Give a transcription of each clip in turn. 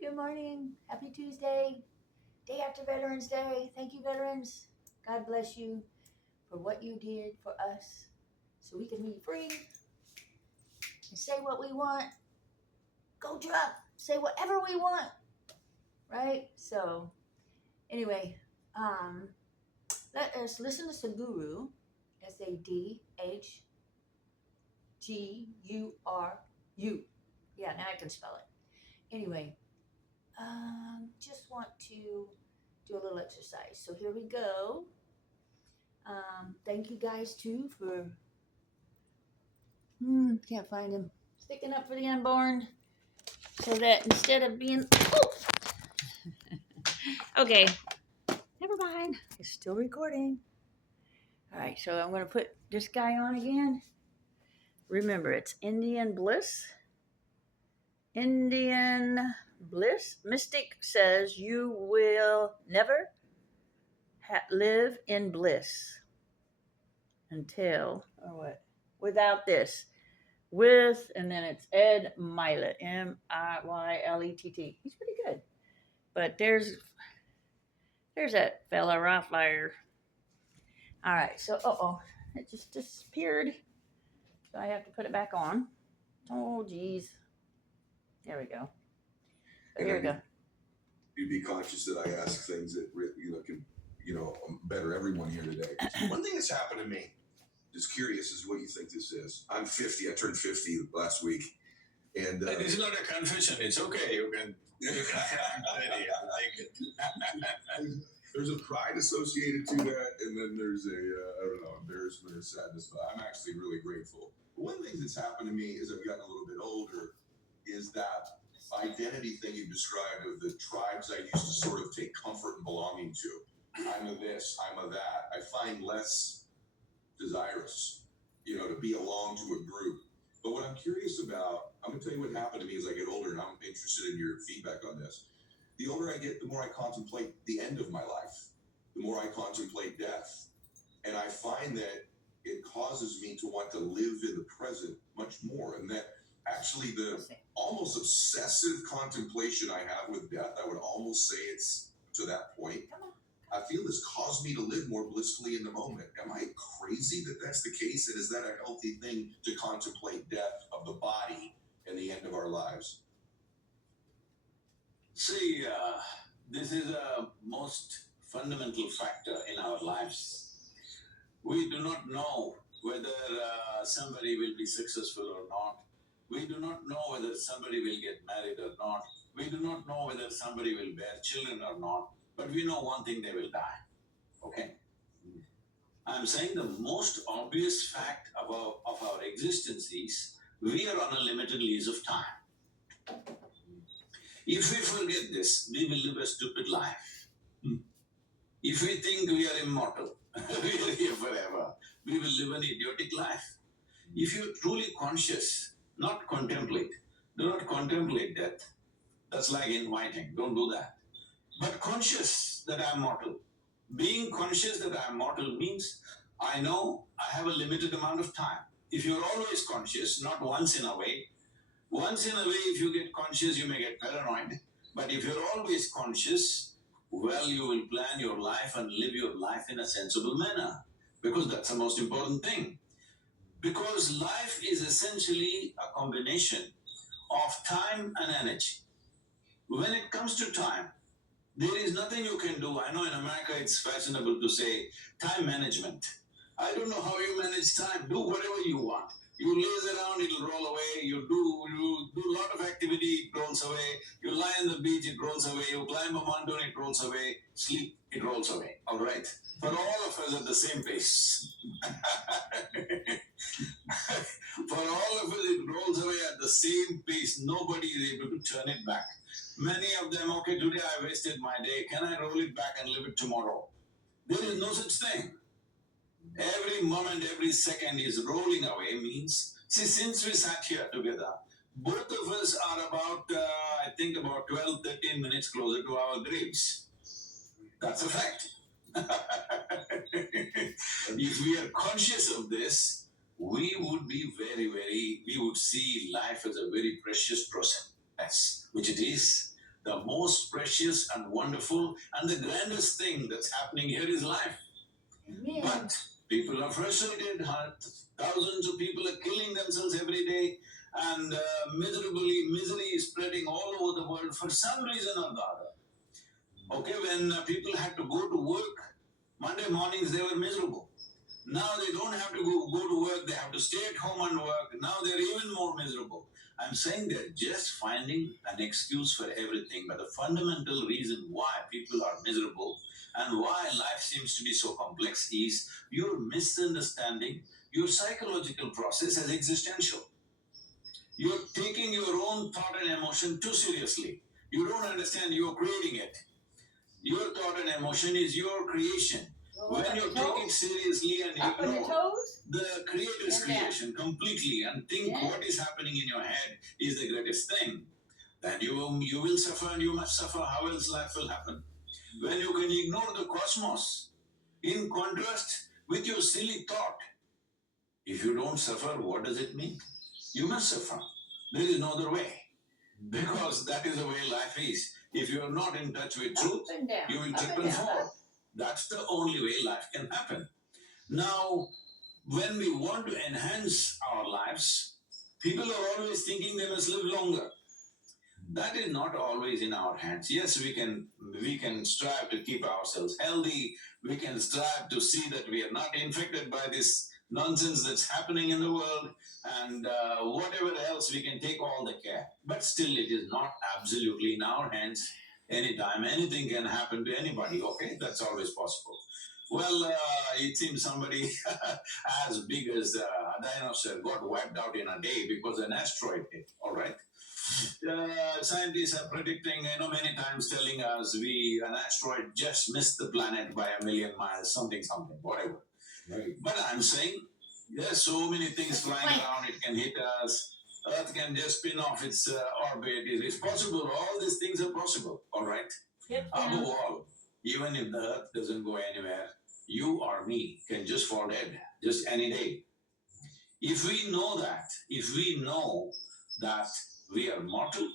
Good morning. Happy Tuesday. Day after Veterans Day. Thank you, veterans. God bless you for what you did for us so we can be free and say what we want. Go drop. Say whatever we want. Right? So, anyway, let us listen to Sadhguru, Sadhguru. Yeah, now I can spell it. Anyway, just want to do a little exercise. So here we go. Thank you guys too for can't find him sticking up for the unborn, so that instead of being okay, never mind. It's still recording. All right, so I'm gonna put this guy on again. Remember, it's Indian Bliss. Indian Bliss. Mystic says you will never live in bliss until, or what? Without this. With, and then it's Ed Milet, Miylet. He's pretty good. But there's that fella Rottweiler. All right, so it just disappeared. So I have to put it back on. Oh, geez. There we go. So here we go. You'd be conscious that I ask things that can better everyone here today. One thing that's happened to me, just curious, is what you think this is. I'm 50. I turned 50 last week, and it's not a confession. It's okay. You can. There's a pride associated to that, and then there's a I don't know, embarrassment or sadness. But I'm actually really grateful. But one thing that's happened to me as I've gotten a little bit older is that identity thing you described of the tribes I used to sort of take comfort in belonging to. I'm a this, I'm a that. I find less desirous, to be along to a group. But what I'm curious about, I'm going to tell you what happened to me as I get older, and I'm interested in your feedback on this. The older I get, the more I contemplate the end of my life, the more I contemplate death. And I find that it causes me to want to live in the present much more. And that actually the almost obsessive contemplation I have with death, I would almost say it's to that point. I feel this caused me to live more blissfully in the moment. Am I crazy that that's the case? And is that a healthy thing to contemplate death of the body and the end of our lives? See, this is a most fundamental factor in our lives. We do not know whether somebody will be successful or not. We do not know whether somebody will get married or not. We do not know whether somebody will bear children or not. But we know one thing: they will die. Okay? I'm saying the most obvious fact of our existence is we are on a limited lease of time. If we forget this, we will live a stupid life. If we think we are immortal, we are here forever, we will live an idiotic life. If you're truly conscious, not contemplate, do not contemplate death. That's like inviting, don't do that. But conscious that I'm mortal. Being conscious that I'm mortal means I know I have a limited amount of time. If you're always conscious, not once in a way, if you get conscious, you may get paranoid. But if you're always conscious, well, you will plan your life and live your life in a sensible manner. Because that's the most important thing. Because life is essentially a combination of time and energy. When it comes to time, there is nothing you can do. I know in America it's fashionable to say time management. I don't know how you manage time. Do whatever you want. You laze around, it'll roll away. You do a lot of activity, it rolls away. You lie on the beach, it rolls away. You climb a mountain, it rolls away. Sleep, it rolls away. All right? For all of us at the same pace. For all of us, it rolls away at the same pace. Nobody is able to turn it back. Many of them, okay, today I wasted my day. Can I roll it back and live it tomorrow? There is no such thing. Every moment, every second is rolling away means, see, since we sat here together, both of us are about 12, 13 minutes closer to our graves. That's a fact. If we are conscious of this, we would be we would see life as a very precious process, which it is. The most precious and wonderful and the grandest thing that's happening here is life. Amen. But people are frustrated. Thousands of people are killing themselves every day, and misery is spreading all over the world for some reason or the other. Okay, when people had to go to work, Monday mornings they were miserable. Now they don't have to go to work, they have to stay at home and work. Now they're even more miserable. I'm saying they're just finding an excuse for everything, but the fundamental reason why people are miserable and why life seems to be so complex is you're misunderstanding your psychological process as existential. You're taking your own thought and emotion too seriously. You don't understand you're creating it. Your thought and emotion is your creation. When you take it seriously and ignore the Creator's creation completely and think what is happening in your head is the greatest thing, then you will suffer and you must suffer. How else life will happen? When you can ignore the cosmos in contrast with your silly thought, if you don't suffer, what does it mean? You must suffer. There is no other way. Because that is the way life is. If you are not in touch with truth, you will trip and fall. That's the only way life can happen. Now, when we want to enhance our lives, people are always thinking they must live longer. That is not always in our hands. Yes, we can strive to keep ourselves healthy. We can strive to see that we are not infected by this nonsense that's happening in the world, and whatever else, we can take all the care. But still, it is not absolutely in our hands. Anytime, anything can happen to anybody. Okay, that's always possible. Well, it seems somebody as big as a dinosaur got wiped out in a day because an asteroid hit. All right. Scientists are predicting, many times telling us an asteroid just missed the planet by 1,000,000 miles, something, whatever. Right. But I'm saying there's so many things flying around, it can hit us. Earth can just spin off its orbit. It is possible. All these things are possible. All right. Yep. Above all, even if the Earth doesn't go anywhere, you or me can just fall dead, just any day. If we know that we are mortal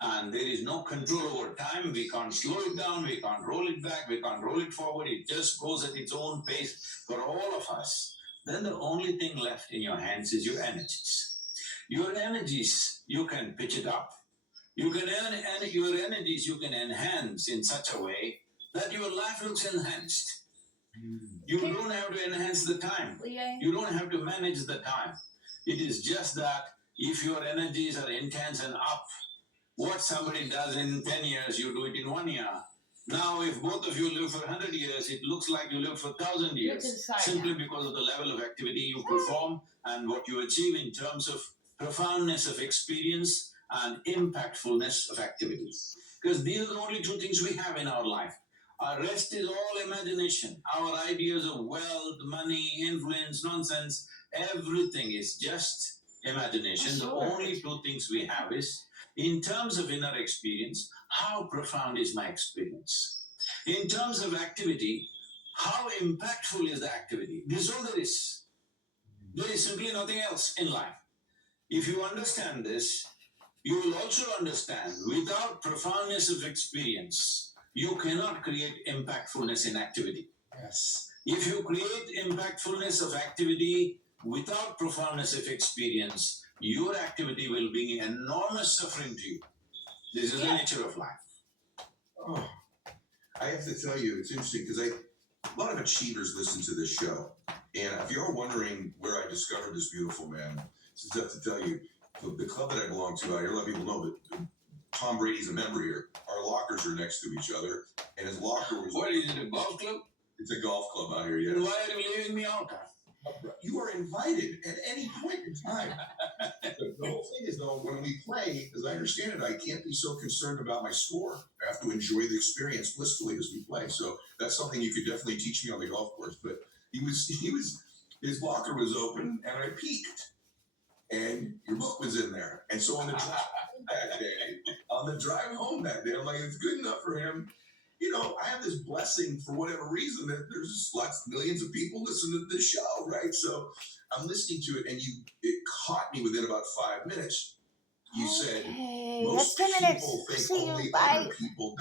and there is no control over time, we can't slow it down, we can't roll it back, we can't roll it forward, it just goes at its own pace for all of us, then the only thing left in your hands is your energies. Your energies, you can pitch it up. You can your energies you can enhance in such a way that your life looks enhanced. You don't have to enhance the time. You don't have to manage the time. It is just that if your energies are intense and up, what somebody does in 10 years, you do it in 1 year. Now, if both of you live for 100 years, it looks like you live for 1,000 years, simply because of the level of activity you perform and what you achieve in terms of profoundness of experience and impactfulness of activities. Because these are the only two things we have in our life. Our rest is all imagination. Our ideas of wealth, money, influence, nonsense, everything is just imagination. The only two things we have is, in terms of inner experience, how profound is my experience? In terms of activity, how impactful is the activity? This is all there is. There is simply nothing else in life. If you understand this, you will also understand without profoundness of experience, you cannot create impactfulness in activity. Yes. If you create impactfulness of activity without profoundness of experience, your activity will bring enormous suffering to you. This is the nature of life. Oh, I have to tell you, it's interesting because a lot of achievers listen to this show. And if you're wondering where I discovered this beautiful man, I just have to tell you, the club that I belong to, I let people know that Tom Brady's a member here. Our lockers are next to each other, and his locker was... What, is it a golf club? It's a golf club out here, yes. Then why are you leaving me out? You are invited at any point in time. The whole thing is, though, when we play, as I understand it, I can't be so concerned about my score. I have to enjoy the experience blissfully as we play. So that's something you could definitely teach me on the golf course. But his locker was open, and I peeked, and your book was in there. And so on the drive home that day, I'm like, it's good enough for him. I have this blessing for whatever reason that there's millions of people listening to this show, right? So I'm listening to it, and it caught me within about 5 minutes. You said Okay, most that's 10 minutes. people think See you. only Bye. other people